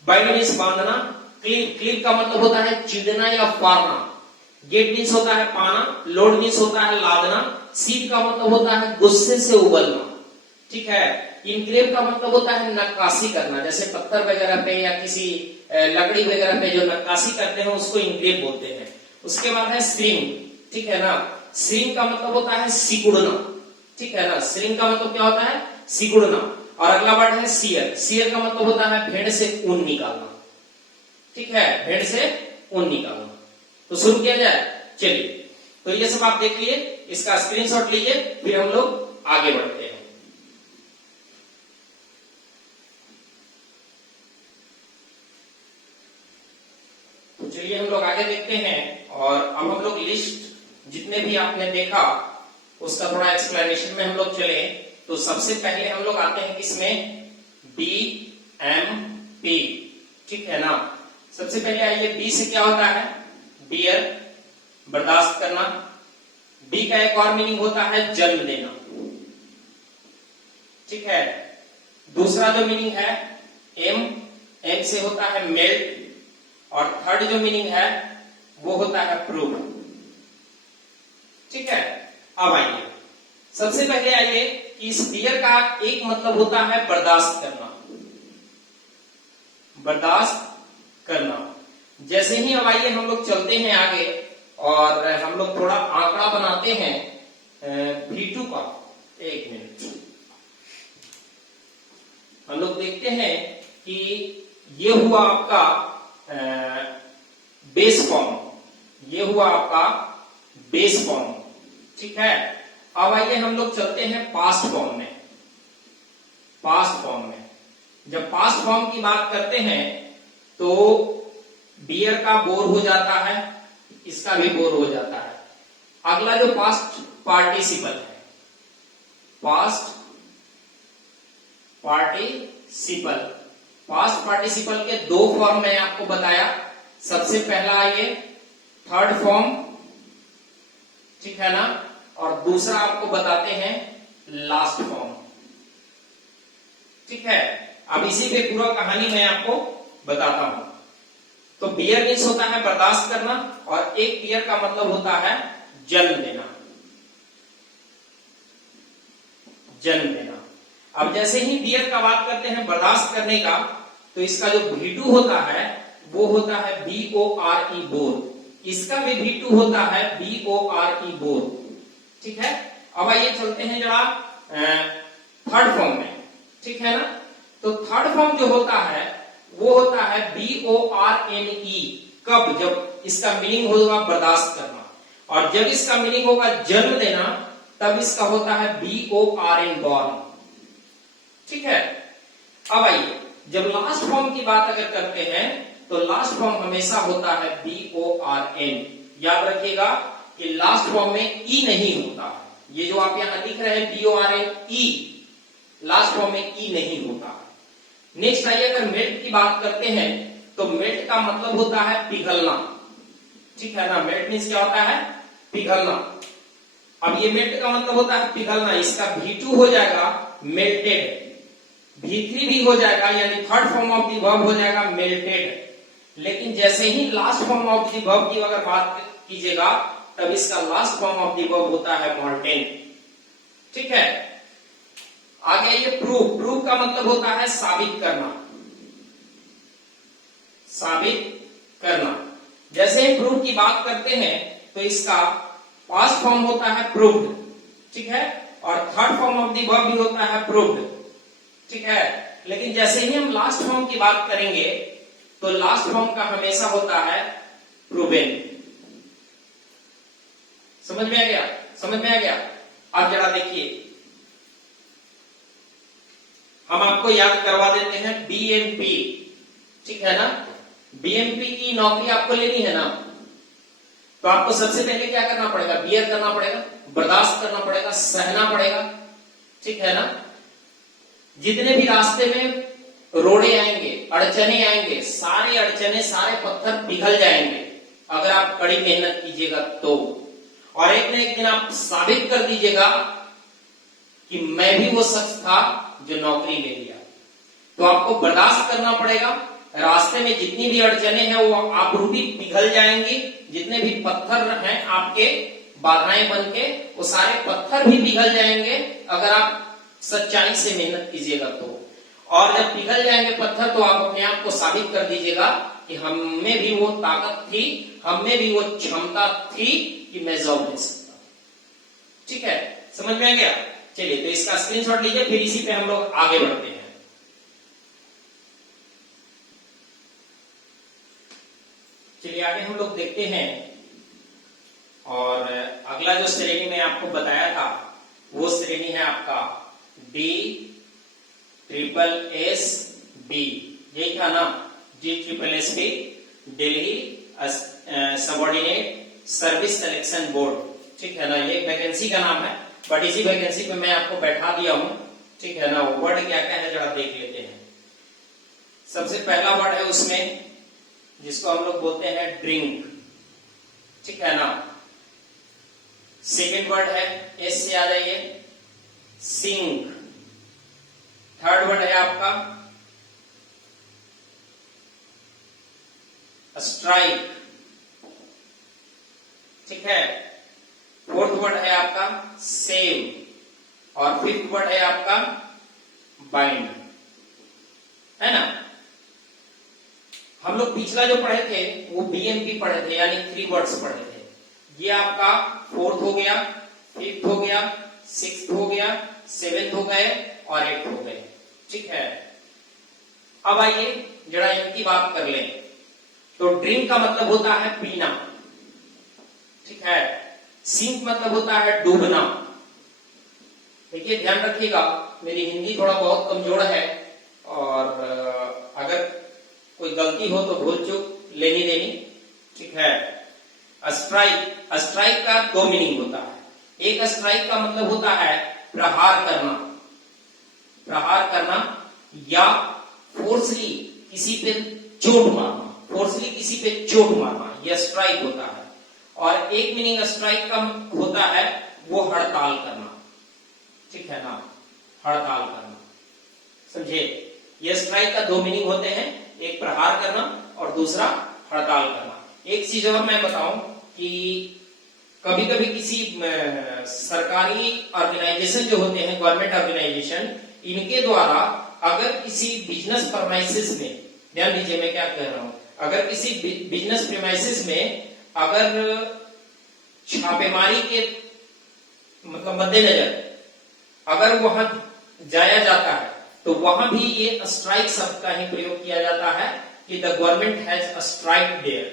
बाइंड मीन्स बांधना। क्लिप, क्लिप का मतलब होता है चीरना या फाड़ना। गेट मीन्स होता है पाना, लोड मीन्स होता है लादना, सीप का मतलब होता है गुस्से से उबलना, ठीक है। इनक्लेव का मतलब होता है नक्काशी करना, जैसे पत्थर वगैरह पे या किसी लकड़ी वगैरह पे जो नक्काशी करते हैं उसको इनक्लेव बोलते हैं। उसके बाद है श्रिंग, ठीक है ना, श्रिंग का मतलब होता है सिकुड़ना, ठीक है ना, श्रिंग का मतलब क्या होता है? सिकुड़ना। और अगला वर्ड है सियर, सियर का मतलब होता है भेड़ से ऊन निकालना, ठीक है, भेड़ से ऊन निकालना। तो शुरू किया जाए, चलिए। तो ये सब आप देख लिए, इसका स्क्रीनशॉट लीजिए, फिर हम लोग आगे बढ़ते हैं। तो चलिए हम लोग आगे देखते हैं, और अब हम लोग लिस्ट जितने भी आपने देखा उसका थोड़ा एक्सप्लेनेशन में हम लोग चले। तो सबसे पहले हम लोग आते हैं किसमें? बी एम पी, ठीक है ना। सबसे पहले आइए, बी से क्या होता है? बियर, बर्दाश्त करना। बी का एक और मीनिंग होता है जन्म देना, ठीक है। दूसरा जो मीनिंग है एम, एम से होता है मेल्ट। और थर्ड जो मीनिंग है वो होता है प्रूव, ठीक है। अब आइए, सबसे पहले आइए कि इस बियर का एक मतलब होता है बर्दाश्त करना, बर्दाश्त करना। जैसे ही अब आइए हम लोग चलते हैं आगे, और हम लोग थोड़ा आंकड़ा बनाते हैं V2 का। एक मिनट, हम लोग देखते हैं कि ये हुआ आपका बेस फॉर्म, ये हुआ आपका बेस फॉर्म, ठीक है। अब आइए हम लोग चलते हैं पास्ट फॉर्म में। पास्ट फॉर्म में जब पास्ट फॉर्म की बात करते हैं तो बियर का बोर हो जाता है, इसका भी बोर हो जाता है। अगला जो पास्ट पार्टिसिपल है, पास्ट पार्टिसिपल, पास्ट पार्टिसिपल के दो फॉर्म मैंने आपको बताया। सबसे पहला आइए थर्ड फॉर्म, ठीक है ना, और दूसरा आपको बताते हैं लास्ट फॉर्म, ठीक है। अब इसी पे पूरा कहानी मैं आपको बताता हूं। तो बियर मीन्स होता है बर्दाश्त करना, और एक बियर का मतलब होता है जन्म देना, जन्म देना। अब जैसे ही बियर का बात करते हैं बर्दाश्त करने का, तो इसका जो V2 होता है वो होता है BORE, बोर। इसका भी V2 होता है BORE, बोर, ठीक है। अब आइए चलते हैं जरा थर्ड फॉर्म में, ठीक है ना। तो थर्ड फॉर्म जो होता है वो होता है BORNE, कब? जब इसका मीनिंग होगा बर्दाश्त करना, और जब इसका मीनिंग होगा जन्म देना तब इसका होता है BORN, बॉर्न, ठीक है। अब आइए, जब लास्ट फॉर्म की बात अगर करते हैं तो लास्ट फॉर्म हमेशा होता है BORN। याद रखिएगा कि लास्ट फॉर्म में ई नहीं होता, ये जो आप यहां लिख रहे हैं BORNE, लास्ट फॉर्म में ई नहीं होता। नेक्स्ट आइए, अगर मेल्ट की बात करते हैं तो मेल्ट का मतलब होता है पिघलना, ठीक है ना। मेल्ट मीन्स क्या होता है? पिघलना। अब ये मेल्ट का मतलब होता है पिघलना, इसका V2 हो जाएगा मेल्टेड, V3 भी हो जाएगा, यानी third form of the verb हो जाएगा मेल्टेड। लेकिन जैसे ही last form of the verb की अगर बात कीजिएगा तब इसका last form of the verb होता है मॉल्टेन, ठीक है। आगे ये प्रूफ, प्रूफ का मतलब होता है साबित करना, साबित करना। जैसे ही प्रूफ की बात करते हैं तो इसका पास्ट फॉर्म होता है प्रूव्ड, ठीक है, और third form of the verb भी होता है प्रूव्ड, ठीक है। लेकिन जैसे ही हम लास्ट फॉर्म की बात करेंगे तो लास्ट फॉर्म का हमेशा होता है प्रूवेन। समझ में आ गया? समझ में आ गया? अब जरा देखिए, हम आपको याद करवा देते हैं BMP, ठीक है ना। BMP की नौकरी आपको लेनी है ना, तो आपको सबसे पहले क्या करना पड़ेगा? बियर करना पड़ेगा, बर्दाश्त करना पड़ेगा, सहना पड़ेगा, ठीक है ना। जितने भी रास्ते में रोड़े आएंगे, अड़चने आएंगे, सारे अड़चने, सारे पत्थर पिघल जाएंगे अगर आप कड़ी मेहनत कीजिएगा तो। और एक न एक दिन आप साबित कर दीजिएगा कि मैं भी वो शख्स था जो नौकरी ले लिया। तो आपको बर्दाश्त करना पड़ेगा। रास्ते में जितनी भी अड़चने हैं वो आप रूपी पिघल जाएंगी। जितने भी पत्थर हैं आपके बाधाएं बन के, वो सारे पत्थर भी पिघल जाएंगे अगर आप सच्चाई से मेहनत कीजिएगा तो। और जब पिघल जाएंगे पत्थर तो आप अपने आप को साबित कर दीजिएगा कि हम में भी वो ताकत थी, हम में भी वो क्षमता थी कि मैं जॉब ले सकता। ठीक है, समझ में आ गया? चलिए, तो इसका स्क्रीनशॉट लीजिए, फिर इसी पे हम लोग आगे बढ़ते हैं। चलिए आगे हम लोग देखते हैं। और अगला जो श्रेणी में आपको बताया था वो श्रेणी है आपका DSSSB। यही था ना, DSSSB, Delhi subordinate service selection board. ठीक है ना, ये वैकेंसी का नाम है, बट इसी वैकेंसी पे मैं आपको बैठा दिया हूं। ठीक है ना, वर्ड क्या क्या है जरा देख लेते हैं। सबसे पहला वर्ड है उसमें जिसको हम लोग बोलते हैं ड्रिंक। ठीक है ना। सेकेंड वर्ड है, एस से आ जाइए, सिंक। थर्ड वर्ड है आपका स्ट्राइक। ठीक है। फोर्थ वर्ड है आपका सेव। और फिफ्थ वर्ड है आपका बाइंड। है ना। हम लोग पिछला जो पढ़े थे वो BMP पढ़े थे, यानी 3 वर्ड्स पढ़े थे। ये आपका फोर्थ हो गया, फिफ्थ हो गया, सिक्स्थ हो गया, सेवेंथ हो गए और 8th हो गए। ठीक है। अब आइए जरा इनकी बात कर लें। तो ड्रिंक का मतलब होता है पीना। ठीक है। सिंक मतलब होता है डूबना। देखिए ध्यान रखिएगा, मेरी हिंदी थोड़ा बहुत कमजोर है और अगर कोई गलती हो तो भूल चूक लेनी देनी। ठीक है। स्ट्राइक का 2 मीनिंग होता है। एक स्ट्राइक का मतलब होता है प्रहार करना, प्रहार करना या फोर्सली किसी पे चोट मारना, फोर्सली किसी पे चोट मारना, यह स्ट्राइक होता है। और एक मीनिंग स्ट्राइक का होता है वो हड़ताल करना। ठीक है ना, हड़ताल करना। समझे? यह स्ट्राइक का 2 मीनिंग होते हैं, एक प्रहार करना और दूसरा हड़ताल करना। एक चीज और मैं बताऊं कि कभी कभी किसी सरकारी ऑर्गेनाइजेशन जो होते हैं, गवर्नमेंट ऑर्गेनाइजेशन, इनके द्वारा अगर किसी बिजनेस प्रेमाइसिस में, ध्यान दीजिए मैं क्या कह रहा हूं, अगर किसी बिजनेस प्रेमाइसिस में अगर छापेमारी के मतलब मद्देनजर अगर वहां जाया जाता है तो वहां भी ये स्ट्राइक शब्द का ही प्रयोग किया जाता है कि the government has strike there.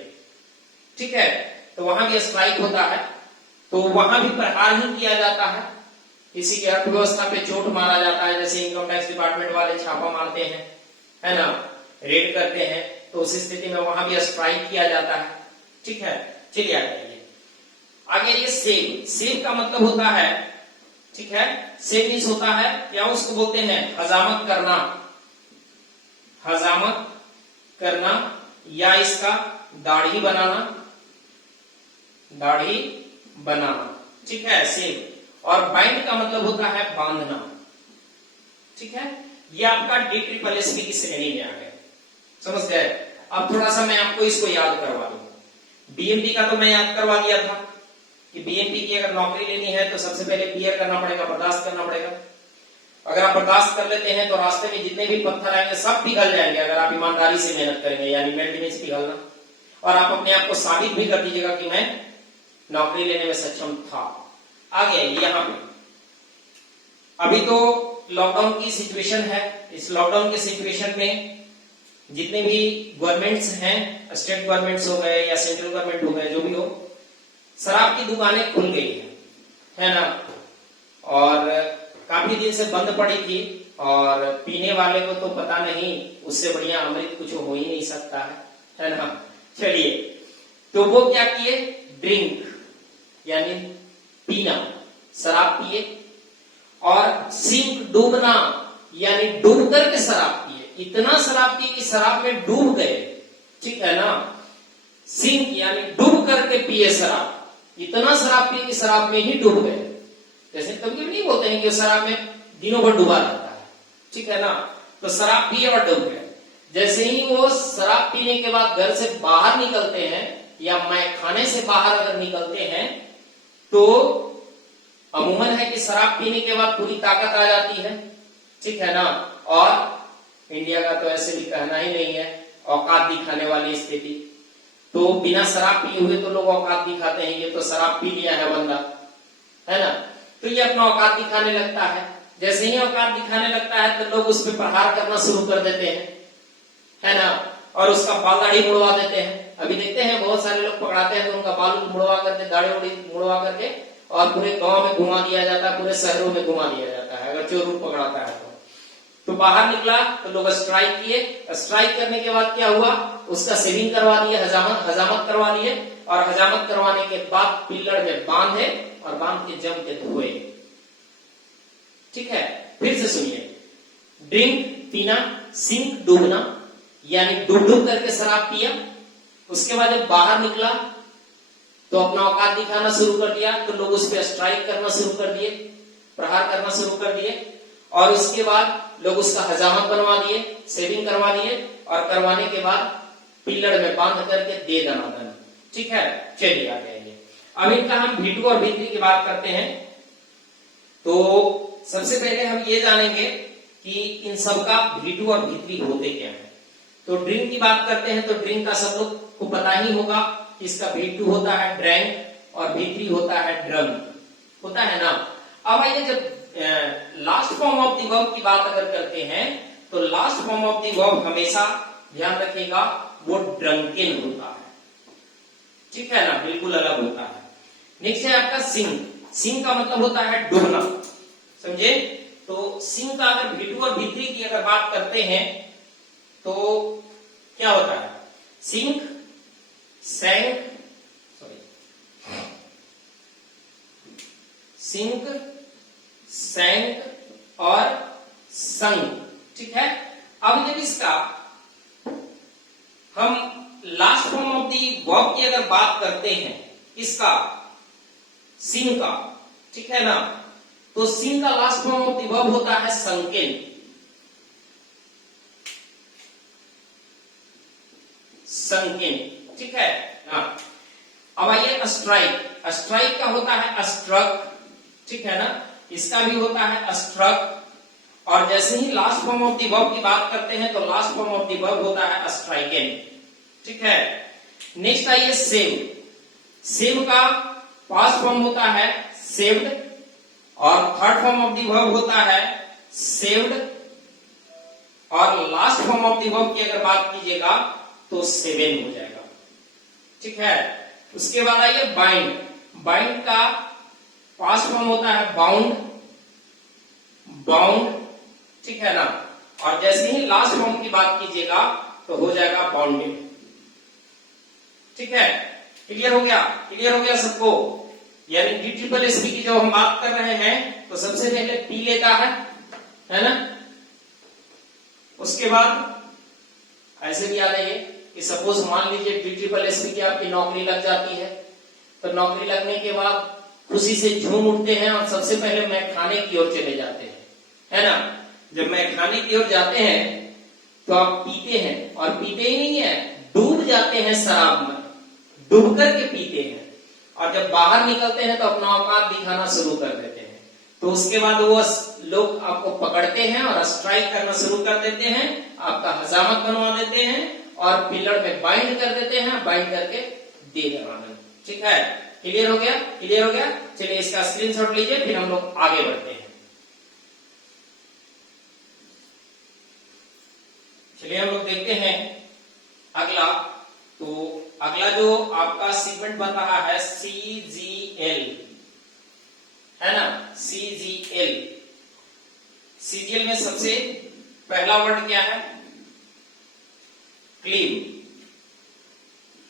ठीक है। तो वहां भी स्ट्राइक होता है, तो वहां भी प्रहार ही किया जाता है, किसी की अर्थव्यवस्था पे चोट मारा जाता है। जैसे इनकम टैक्स डिपार्टमेंट वाले छापा मारते हैं, है ना, रेड करते हैं, तो उस स्थिति में वहां भी स्ट्राइक किया जाता है। ठीक है। चलिए आगे ये सेव। सेव का मतलब होता है, ठीक है, सेव मीन्स होता है या उसको बोलते हैं हजामत करना, हजामत करना या इसका दाढ़ी बनाना, दाढ़ी बनाना। ठीक है, सेव। और बाइंड का मतलब होता है बांधना। ठीक है। ये आपका DSSSB की श्रेणी में आ गया, समझ गए? अब थोड़ा सा मैं आपको इसको याद करवा दूंगा। BMP का तो मैं याद करवा दिया था कि BMP की अगर नौकरी लेनी है तो सबसे पहले बियर करना पड़ेगा, बर्दाश्त करना पड़ेगा। अगर आप बर्दाश्त कर लेते हैं तो रास्ते में जितने भी पत्थर आएंगे सब पिघल जाएंगे अगर आप ईमानदारी से मेहनत करेंगे, यानी मेल्ट मीन्स पिघलना। और आप अपने आप को साबित भी कर दीजिएगा कि मैं नौकरी लेने में सक्षम था। आगे यहां पे अभी तो लॉकडाउन की सिचुएशन है। इस लॉकडाउन के सिचुएशन में जितने भी गवर्नमेंट्स हैं, स्टेट गवर्नमेंट्स हो गए या सेंट्रल गवर्नमेंट हो गए, जो भी हो, शराब की दुकानें खुल गई है ना, और काफी दिन से बंद पड़ी थी। और पीने वाले को तो पता नहीं, उससे बढ़िया अमृत कुछ हो ही नहीं सकता है ना। चलिए, तो वो क्या किए, ड्रिंक यानी पीना, शराब पिए। और सिंक डूबना, यानी डूब करके शराब पिए, इतना शराब पिए कि शराब में डूब गए, ठीक है ना। सिंक यानी डूब करके पिए शराब, इतना शराब पिए कि शराब में ही डूब गए। जैसे कभी नहीं बोलते हैं कि शराब में दिनों भर डूबा रहता है, ठीक है ना। तो शराब पिए और डूब गए। जैसे ही वो शराब पीने के बाद घर से बाहर निकलते हैं या खाने से बाहर अगर निकलते हैं तो अमूमन है कि शराब पीने के बाद पूरी ताकत आ जाती है, ठीक है ना। और इंडिया का तो ऐसे भी कहना ही नहीं है, औकात दिखाने वाली स्थिति। तो बिना शराब पिए हुए तो लोग औकात दिखाते हैं, ये तो शराब पी लिया है बंदा, है ना। तो ये अपना औकात दिखाने लगता है। जैसे ही औकात दिखाने लगता है तो लोग उस पर प्रहार करना शुरू कर देते हैं, है ना, और उसका बाल दाढ़ी मुड़वा देते हैं। अभी देखते हैं बहुत सारे लोग पकड़ाते हैं तो उनका बाल मुड़वा करके, दाढ़ी उड़ी मुड़वा करके और पूरे गांव में घुमा दिया जाता है, पूरे शहरों में घुमा दिया जाता है अगर चोर पकड़ाता है तो बाहर निकला तो लोग स्ट्राइक किए। स्ट्राइक करने के बाद क्या हुआ, उसका सेविंग करवा दिए, हजामत करवा दिए, और हजामत करवाने के बाद पिल्लर में बांधे और बांध के जम के धोए, ठीक है। फिर से सुनिए, ड्रिंक पीना, सिंक डूबना यानी डूब डूब करके शराब पिया। उसके बाद जब बाहर निकला तो अपना औकात दिखाना शुरू कर दिया, तो लोग उस पर स्ट्राइक करना शुरू कर दिए, प्रहार करना शुरू कर दिए, और उसके बाद लोग उसका हजामत बनवा दिए, सेविंग करवा दिए, और करवाने के बाद पिल्लर में बांध करके दे दनादन, ठीक है। चलिए आ जाइए, अब इनका हम भीटू और भीतरी की बात करते हैं। तो सबसे पहले हम ये जानेंगे कि इन सबका भीटू और भीतरी होते क्या है। तो ड्रिंक की बात करते हैं तो ड्रिंक का सब लोग को पता ही होगा कि इसका भीटू होता है ड्रैंक और भीतरी होता है ड्रम, होता है ना। अब आइए, जब last form of the verb की बात अगर करते हैं तो last form of the verb हमेशा ध्यान रखिएगा वो ड्रंकन होता है, ठीक है ना, बिल्कुल अलग होता है। नेक्स्ट है आपका सिंक। सिंक का मतलब होता है डूबना, समझे। तो सिंक का अगर भीटू और भीतरी की अगर बात करते हैं तो क्या होता है, सिंक, सैंक, सिंक, सैंक और संक, ठीक है। अब जब इसका हम last form of the verb की अगर बात करते हैं, इसका सिंक का, ठीक है ना, तो सिंक का last form of the verb होता है संकेन, संकेन, ठीक है ना। अब आइए स्ट्राइक। स्ट्राइक का होता है स्ट्रक, ठीक है ना, इसका भी होता है स्ट्रक। और जैसे ही last form of the verb की बात करते हैं तो last form of the verb होता है स्ट्राइकन, ठीक है। नेक्स्ट आइए सेव। सेव का पास्ट फॉर्म होता है सेव्ड, और third form of the verb होता है सेव्ड, और last form of the verb की अगर बात कीजिएगा तो सेवन हो जाएगा, ठीक है। उसके बाद आइए बाइंड। बाइंड का पास्ट फॉर्म होता है बाउंड, बाउंड, ठीक है ना। और जैसे ही लास्ट फॉर्म की बात कीजिएगा तो हो जाएगा बाउंडेड, ठीक है। क्लियर हो गया, क्लियर हो गया सबको। यानी डी ट्रिपल एस पी की जब हम बात कर रहे हैं तो सबसे पहले पी लेता है ना। उसके बाद ऐसे भी याद है कि सपोज मान लीजिए डी ट्रिपल एस पी की आपकी नौकरी लग जाती है, तो नौकरी लगने के बाद खुशी से झूम उठते हैं और सबसे पहले मैं खाने की ओर चले जाते हैं, है ना। जब मैं खाने की ओर जाते हैं तो आप पीते हैं, और पीते ही नहीं है, डूब जाते हैं शराब में, डूब करके पीते हैं, और जब बाहर निकलते हैं तो अपना औकात दिखाना शुरू कर देते हैं। तो उसके बाद वो लोग आपको पकड़ते हैं और स्ट्राइक करना शुरू कर देते हैं, आपका हजामत बनवा देते हैं और पिलर में बाइंड कर देते हैं, बाइंड करके दे देना, ठीक है। क्लियर हो गया, क्लियर हो गया। चलिए इसका स्क्रीनशॉट लीजिए, फिर हम लोग आगे बढ़ते हैं। चलिए हम लोग देखते हैं अगला। तो अगला जो आपका सीक्वेंट बन रहा है CGL, है ना, CGL। CGL में सबसे पहला वर्ड क्या है, clean,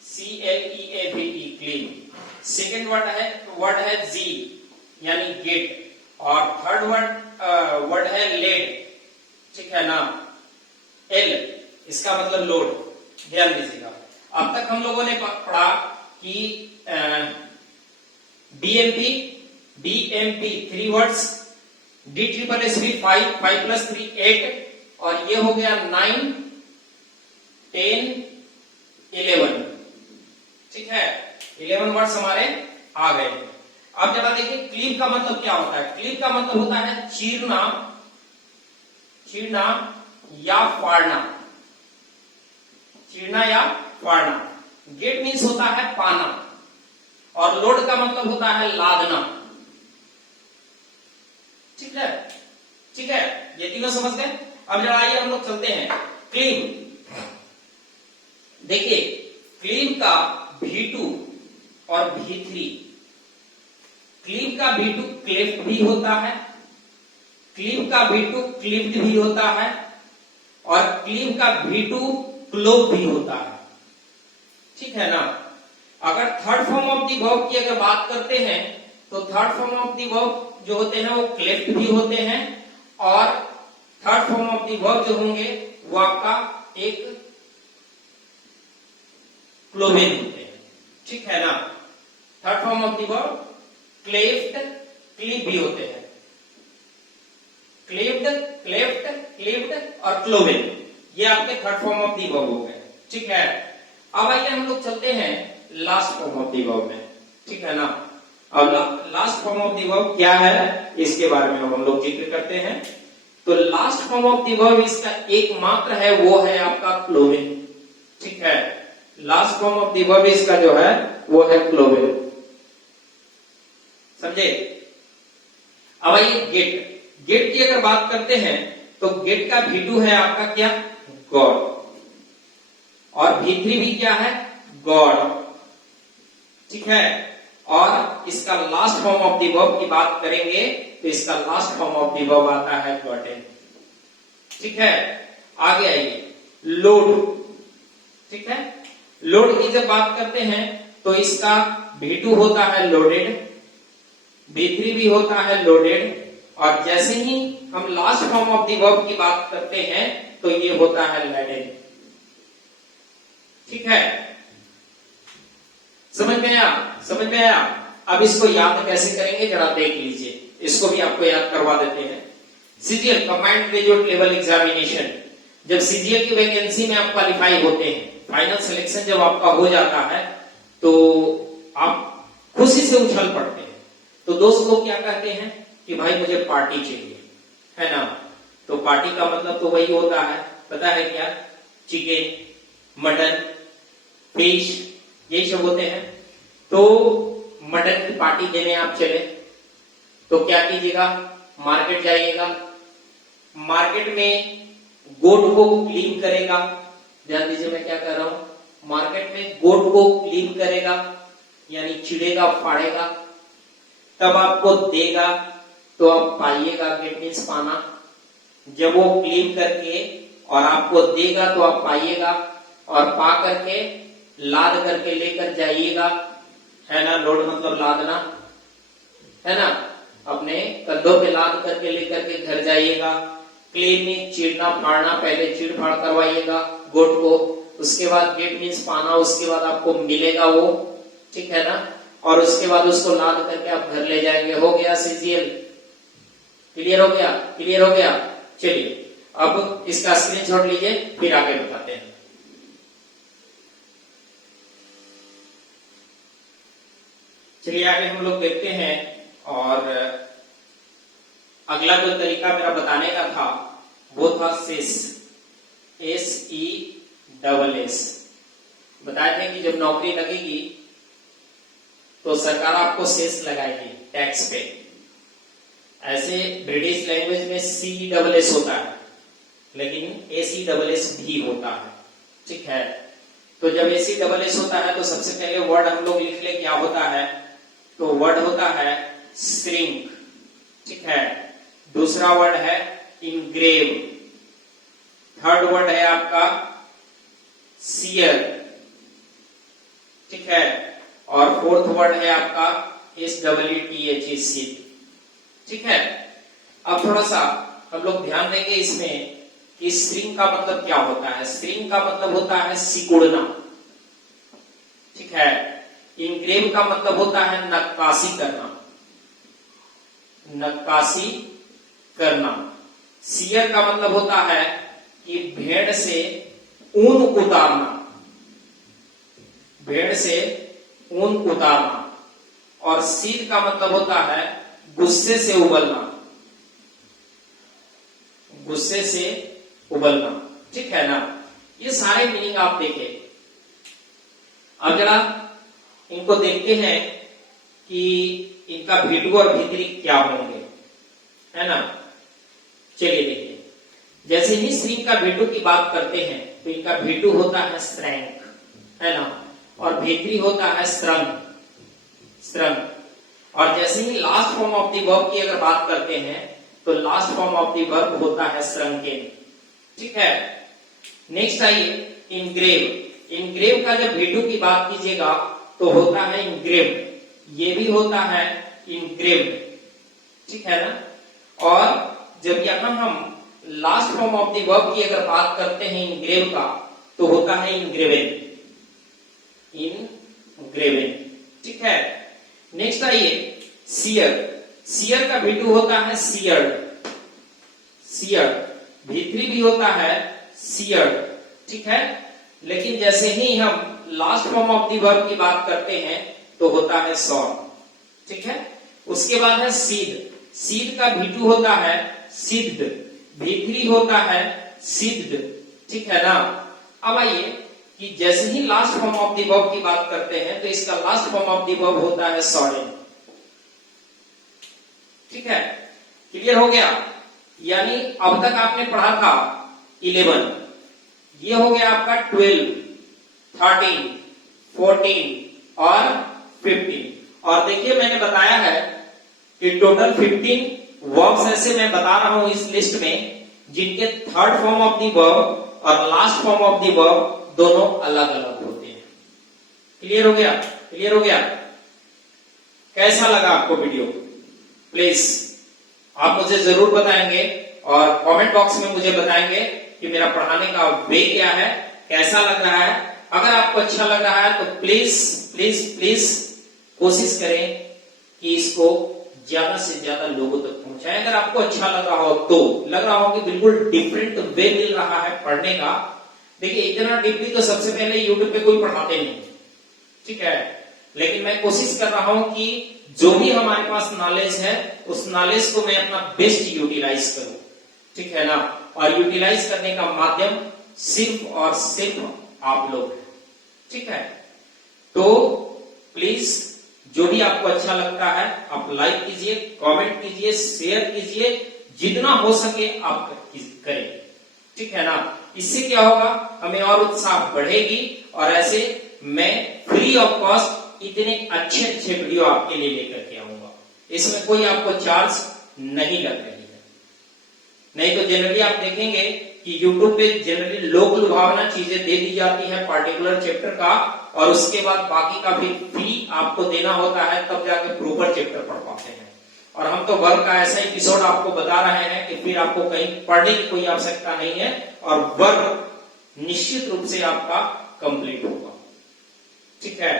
CLEAVE, clean. Second word है जी यानी गेट, और थर्ड वर्ड है लेड, ठीक है ना। एल इसका मतलब लोड, ध्यान दीजिएगा। अब तक हम लोगों ने पढ़ा कि डीएमपी 3 वर्ड्स, DSSB 5 + 3 8, और ये हो गया 9 10 11, ठीक है। 11 वर्ड्स हमारे आ गए। अब जरा देखिए क्लीव का मतलब क्या होता है। क्लीव का मतलब होता है चीरना, चीरना या फाड़ना, चीरना या फाड़ना। गेट मीन्स होता है पाना, और लोड का मतलब होता है लादना, ठीक है, ठीक है। ये तीनों समझ गए। अब जरा आइए हम लोग चलते हैं क्लीव। देखिए क्लीव का V2 और V3, क्लीव का V2 क्लेफ्ट भी होता है, क्लीव का V2 क्लिप्ड भी होता है, और क्लीव का V2 क्लोव भी होता है, ठीक है ना। अगर third form of the verb की अगर बात करते हैं तो third form of the verb जो होते हैं वो क्लेफ्ट भी होते हैं, और third form of the verb जो होंगे वो आपका एक क्लोवेन होते हैं, ठीक है ना। Third form of the verb cleft cleave भी होते हैं, क्लेफ्ट क्लेफ्ट क्लीव्ड और क्लोवेन, ये आपके third form of the verb हो गए, ठीक है। अब आइए हम लोग चलते हैं last form of the verb में, ठीक है ना। अब last form of the verb क्या है इसके बारे में हम लोग जिक्र करते हैं। तो last form of the verb इसका एकमात्र है, वो है आपका क्लोवेन, ठीक है। Last form of the verb इसका जो है वो है क्लोवेन, समझे। अब आइए गेट, गेट की अगर बात करते हैं तो गेट का V2 है आपका क्या, गॉड, और V3 भी क्या है, गॉड, ठीक है। और इसका last form of the verb की बात करेंगे तो इसका last form of the verb आता है गॉटेन, ठीक है। आगे आइए लोड, ठीक है। लोड की जब बात करते हैं तो इसका V2 होता है लोडेड, V3 भी होता है लोडेड, और जैसे ही हम last form of the verb की बात करते हैं तो ये होता है लैडेन, ठीक है। समझ में आया, समझ में आया। अब इसको याद कैसे करेंगे जरा देख लीजिए, इसको भी आपको याद करवा देते हैं। CGL combined graduate level examination, जब सीजीएल की वैकेंसी में आप क्वालिफाई होते हैं, फाइनल सिलेक्शन जब आपका हो जाता है तो आप खुशी से उछल पड़ते हैं। तो दोस्त लोग क्या कहते हैं कि भाई मुझे पार्टी चाहिए, है ना। तो पार्टी का मतलब तो वही होता है, पता है क्या, चिकन, मटन, फिश, यही सब होते हैं। तो मटन की पार्टी देने आप चले तो क्या कीजिएगा, मार्केट जाइएगा, मार्केट में गोट को क्लीन करेगा, ध्यान दीजिए मैं क्या कर रहा हूं, मार्केट में गोट को क्लीन करेगा यानी चिड़ेगा, फाड़ेगा, तब आपको देगा तो आप पाइएगा, गेट मीन्स पाना। जब वो क्लीन करके और आपको देगा तो आप पाइएगा, और पा करके लाद करके लेकर जाइएगा, है ना। लोड मतलब लादना, है ना। अपने कंधों पे लाद करके लेकर के घर जाइएगा। क्लीन में चीरना फाड़ना, पहले चीड़ फाड़ करवाइएगा गोट को, उसके बाद गेट मीन्स पाना, उसके बाद आपको मिलेगा वो, ठीक है ना। और उसके बाद उसको लाद करके आप घर ले जाएंगे। हो गया सीजीएल, क्लियर हो गया, क्लियर हो गया। चलिए अब इसका स्क्रीनशॉट लीजिए, फिर आगे बताते हैं। चलिए आगे हम लोग देखते हैं। और अगला जो तरीका मेरा बताने का था वो था सेस, SESS। बताए थे कि जब नौकरी लगेगी तो सरकार आपको सेस लगाएगी टैक्स पे। ऐसे ब्रिटिश लैंग्वेज में CESS होता है, लेकिन ACSS भी होता है, ठीक है। तो जब ACSS होता है तो सबसे पहले वर्ड हम लोग लिख ले, क्या होता है, तो वर्ड होता है श्रिंक, ठीक है। दूसरा वर्ड है इनग्रेव, थर्ड वर्ड है आपका सियर, ठीक है, और फोर्थ वर्ड है आपका SWTHEC, ठीक है। अब थोड़ा सा हम लोग ध्यान देंगे इसमें कि श्रिंक का मतलब क्या होता है। श्रिंक का मतलब होता है सिकुड़ना, ठीक है। इनग्रेव का मतलब होता है नक्काशी करना, नक्काशी करना। सियर का मतलब होता है कि भेड़ से ऊन उतारना, भेड़ से ऊन उतारना। और सीध का मतलब होता है गुस्से से उबलना, गुस्से से उबलना, ठीक है ना। ये सारे मीनिंग आप देखें। अब जरा इनको देखते हैं कि इनका भिटू और भीतरी क्या होंगे, है ना। चलिए देखिए, जैसे ही श्रिंक का भिटू की बात करते हैं तो इनका भिटू होता है श्रैंक, है ना, और भीतरी होता है श्रंग, श्रंग। और जैसे ही last form of the verb की अगर बात करते हैं तो last form of the verb होता है श्रंकेन, ठीक है। नेक्स्ट आइए इनग्रेव। इनग्रेव का जब भिटू की बात कीजिएगा तो होता है इनग्रेव्ड, ये भी होता है इनग्रेव्ड, ठीक है ना। और जब यहां हम last form of the verb की अगर बात करते हैं इनग्रेव का तो होता है इनग्रेवेन, इनग्रेवेन, ठीक है। नेक्स्ट आइए सियर। सियर का भिटू होता है सियर्ड, सियर्ड। भीतरी भी होता है सियर्ड, ठीक है। लेकिन जैसे ही हम last form of the verb की बात करते हैं तो होता है सॉन, ठीक है। उसके बाद है सीध। सीध का भिटू होता है सिद्ध, भीतरी होता है सिद्ध, ठीक है ना। अब आइए कि जैसे ही last form of the verb की बात करते हैं तो इसका last form of the verb होता है सॉरेन, ठीक है। क्लियर हो गया। यानी अब तक आपने पढ़ा था 11, ये हो गया आपका 12, 13, 14 और 15। और देखिए मैंने बताया है कि टोटल 15 वर्ब्स ऐसे मैं बता रहा हूं इस लिस्ट में जिनके third form of the verb और last form of the verb दोनों अलग अलग होते हैं। क्लियर हो गया, क्लियर हो गया। कैसा लगा आपको वीडियो? प्लीज आप मुझे जरूर बताएंगे और कमेंट बॉक्स में मुझे बताएंगे कि मेरा पढ़ाने का वे क्या है, कैसा लग रहा है। अगर आपको अच्छा लग रहा है तो प्लीज प्लीज प्लीज कोशिश करें कि इसको ज्यादा से ज्यादा लोगों तक पहुंचाएं। अगर आपको अच्छा लग रहा हो तो, लग रहा हो कि बिल्कुल डिफरेंट वे मिल रहा है पढ़ने का, देखिए इतना डीपली तो सबसे पहले यूट्यूब पे कोई पढ़ाते नहीं, ठीक है। लेकिन मैं कोशिश कर रहा हूं कि जो भी हमारे पास नॉलेज है उस नॉलेज को मैं अपना बेस्ट यूटिलाइज करूं, ठीक है ना। और यूटिलाइज करने का माध्यम सिर्फ और सिर्फ आप लोग हैं, ठीक है। तो प्लीज जो भी आपको अच्छा लगता है आप लाइक कीजिए, कमेंट कीजिए, शेयर कीजिए, जितना हो सके आप करें, ठीक है ना। इससे क्या होगा, हमें और उत्साह बढ़ेगी और ऐसे मैं फ्री ऑफ कॉस्ट इतने अच्छे अच्छे वीडियो आपके लिए लेकर के आऊंगा। इसमें कोई आपको चार्ज नहीं लग रही है। नहीं तो जनरली आप देखेंगे कि YouTube पे जनरली लोक लुभावना चीजें दे दी जाती है पर्टिकुलर चैप्टर का, और उसके बाद बाकी का फिर फी आपको देना होता है, तब जाके प्रॉपर चैप्टर पढ़ पाते हैं। और हम तो वर्क का ऐसा एपिसोड आपको बता रहे हैं कि फिर आपको कहीं पढ़ने की कोई आवश्यकता नहीं है और वर्क निश्चित रूप से आपका कंप्लीट होगा, ठीक है।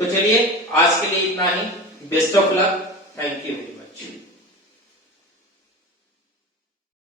तो चलिए आज के लिए इतना ही। Best of luck, thank you very much.